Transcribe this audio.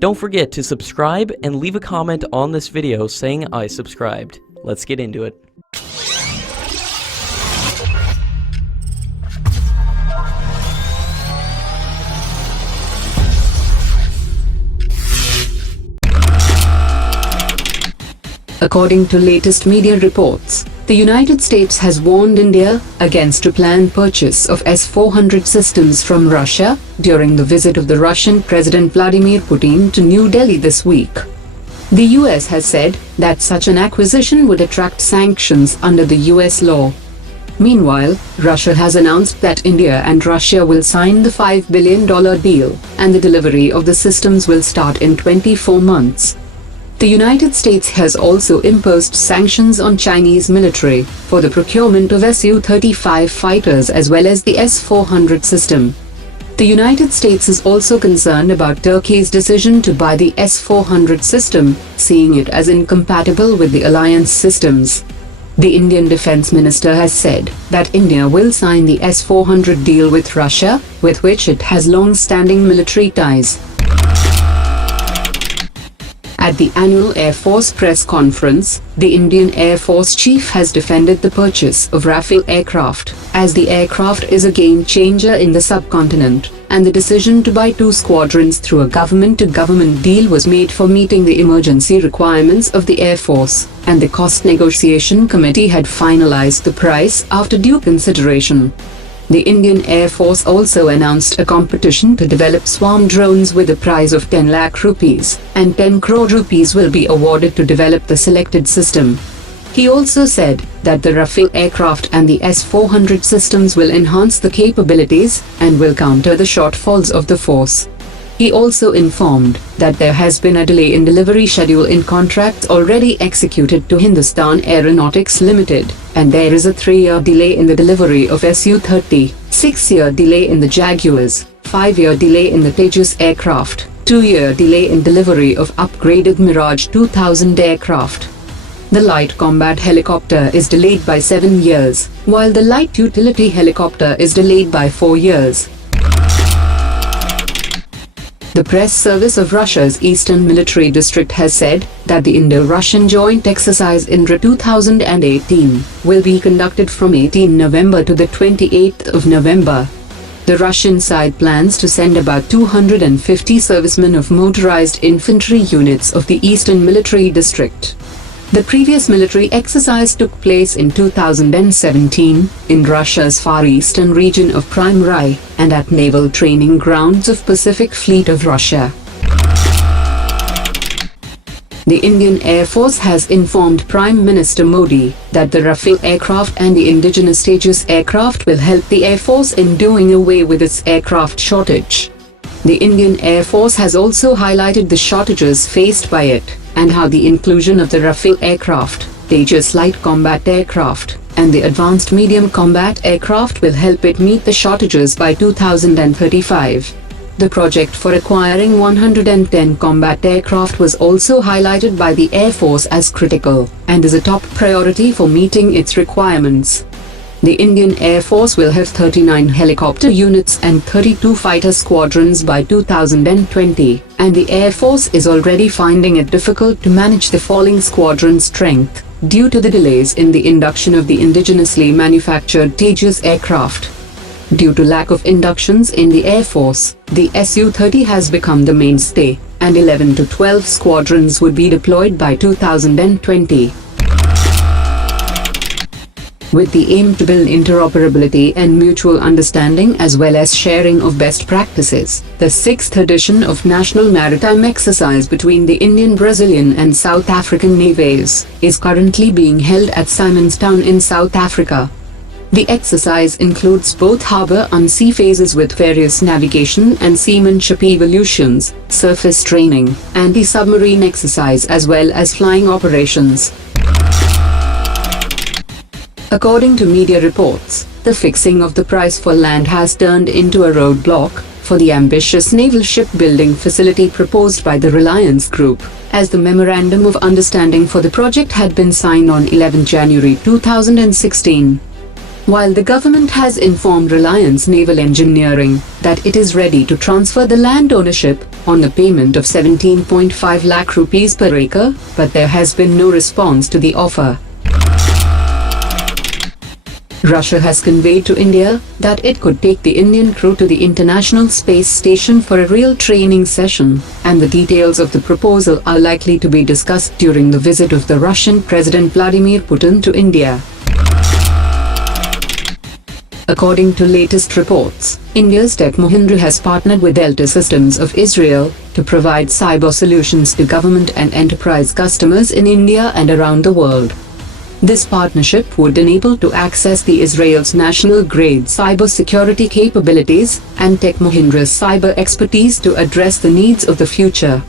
Don't forget to subscribe and leave a comment on this video saying I subscribed. Let's get into it. According to latest media reports, the United States has warned India against a planned purchase of S-400 systems from Russia during the visit of the Russian President Vladimir Putin to New Delhi this week. The US has said that such an acquisition would attract sanctions under the US law. Meanwhile, Russia has announced that India and Russia will sign the $5 billion deal, and the delivery of the systems will start in 24 months. The United States has also imposed sanctions on Chinese military for the procurement of Su-35 fighters as well as the S-400 system. The United States is also concerned about Turkey's decision to buy the S-400 system, seeing it as incompatible with the alliance systems. The Indian Defence Minister has said that India will sign the S-400 deal with Russia, with which it has long-standing military ties. At the annual Air Force press conference, the Indian Air Force chief has defended the purchase of Rafale aircraft, as the aircraft is a game-changer in the subcontinent, and the decision to buy 2 squadrons through a government-to-government deal was made for meeting the emergency requirements of the Air Force, and the cost negotiation committee had finalized the price after due consideration. The Indian Air Force also announced a competition to develop swarm drones with a prize of 10 lakh rupees, and 10 crore rupees will be awarded to develop the selected system. He also said that the Rafale aircraft and the S-400 systems will enhance the capabilities and will counter the shortfalls of the force. He also informed that there has been a delay in delivery schedule in contracts already executed to Hindustan Aeronautics Limited, and there is a 3-year delay in the delivery of Su-30, 6-year delay in the Jaguars, 5-year delay in the Tejas aircraft, 2-year delay in delivery of upgraded Mirage 2000 aircraft. The light combat helicopter is delayed by 7 years, while the light utility helicopter is delayed by 4 years. The press service of Russia's Eastern Military District has said that the Indo-Russian joint exercise Indra 2018 will be conducted from 18 November to the 28th of November. The Russian side plans to send about 250 servicemen of motorized infantry units of the Eastern Military District. The previous military exercise took place in 2017 in Russia's far eastern region of Crimea and at naval training grounds of Pacific Fleet of Russia. The Indian Air Force has informed Prime Minister Modi that the Rafale aircraft and the indigenous Tejas aircraft will help the Air Force in doing away with its aircraft shortage. The Indian Air Force has also highlighted the shortages faced by it, and how the inclusion of the Rafale aircraft, Tejas light combat aircraft, and the advanced medium combat aircraft will help it meet the shortages by 2035. The project for acquiring 110 combat aircraft was also highlighted by the Air Force as critical, and is a top priority for meeting its requirements. The Indian Air Force will have 39 helicopter units and 32 fighter squadrons by 2020, and the Air Force is already finding it difficult to manage the falling squadron strength due to the delays in the induction of the indigenously manufactured Tejas aircraft. Due to lack of inductions in the Air Force, the Su-30 has become the mainstay, and 11 to 12 squadrons would be deployed by 2020. With the aim to build interoperability and mutual understanding as well as sharing of best practices, the 6th edition of National Maritime Exercise between the Indian, Brazilian and South African navies is currently being held at Simonstown in South Africa. The exercise includes both harbour and sea phases with various navigation and seamanship evolutions, surface training, anti-submarine exercise as well as flying operations. According to media reports, the fixing of the price for land has turned into a roadblock for the ambitious naval shipbuilding facility proposed by the Reliance Group, as the Memorandum of Understanding for the project had been signed on 11 January 2016. While the government has informed Reliance Naval Engineering that it is ready to transfer the land ownership on the payment of 17.5 lakh rupees per acre, but there has been no response to the offer. Russia has conveyed to India that it could take the Indian crew to the International Space Station for a real training session, and the details of the proposal are likely to be discussed during the visit of the Russian President Vladimir Putin to India. According to latest reports, India's tech Mahindra has partnered with LCA Systems of Israel to provide cyber solutions to government and enterprise customers in India and around the world. This partnership would enable to access the Israel's national-grade cybersecurity capabilities and Tech Mahindra's cyber expertise to address the needs of the future.